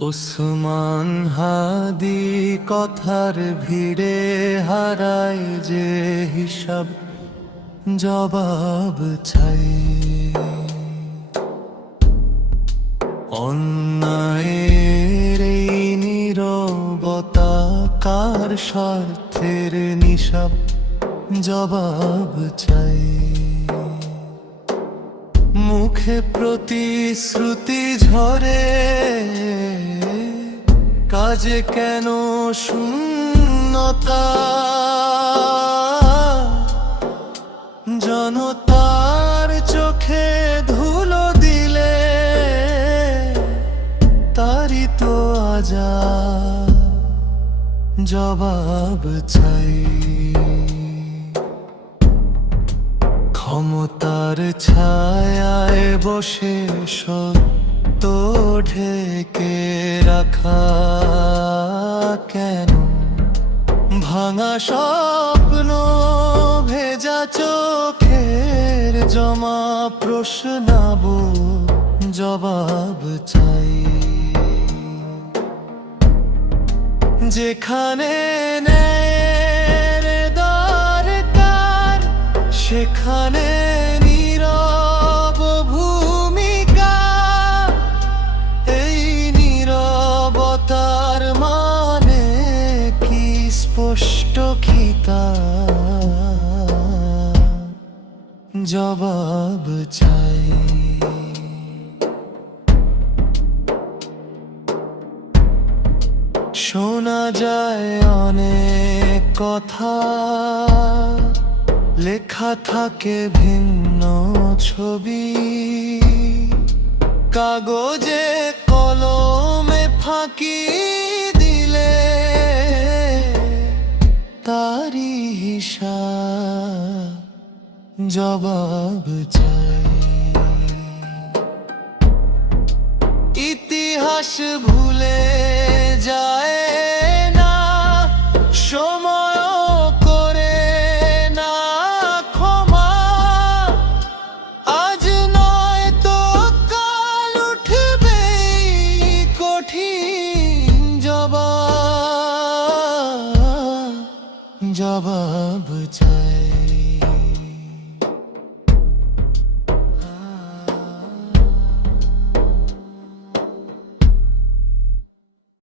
ওসমান হাদি কথার ভিড়ে হারায় যে হিসাব, জবাব ছাই অন্যায়ের এই কার স্বার্থের নিশাব, জবাব চাই। মুখে প্রতিশ্রুতি ঝরে কাজে কেন শূন্যতা? জনতার চোখে ধুলো দিলে তারি তো আজা জবাব চাই। ক্ষমতার ছায়ায় বসে সত্য ঢেকে রাখা। কেন? ভাঙা স্বপ্ন ভেজা চোখের জমা প্রশ্নাব জবাব চাই। যেখানে ন্যায়ের দরকার সেখানে জবাব চাই। শোনা যায় অনেক কথা লেখা থাকে ভিন্ন ছবি। কাগজে কলমে ফাঁকি জবাব চাই। ইতিহাস ভুলে জবাব চাই